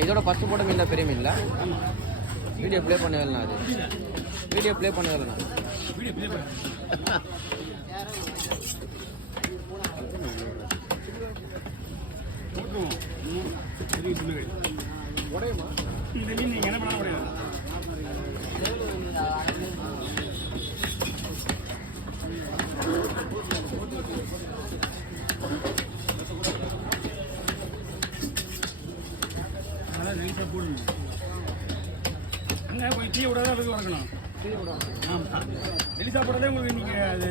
இதோட ஃபஸ்ட்டு போட்ட மீன் தான் பெரிய மீன்ல வீடியோ ப்ளே பண்ண வேலைண்ணா அது வீடியோ ப்ளே பண்ண வேலைண்ணா இந்த மீன் நீங்கள் என்ன பண்ண முடியாது அதனால் நைட்டாக போடணும் அங்கே போய் டீ விடாத அளவுக்கு வளர்க்கணும் ஆமாம் வெளி சாப்பிட்றதே உங்களுக்கு நீங்கள் அது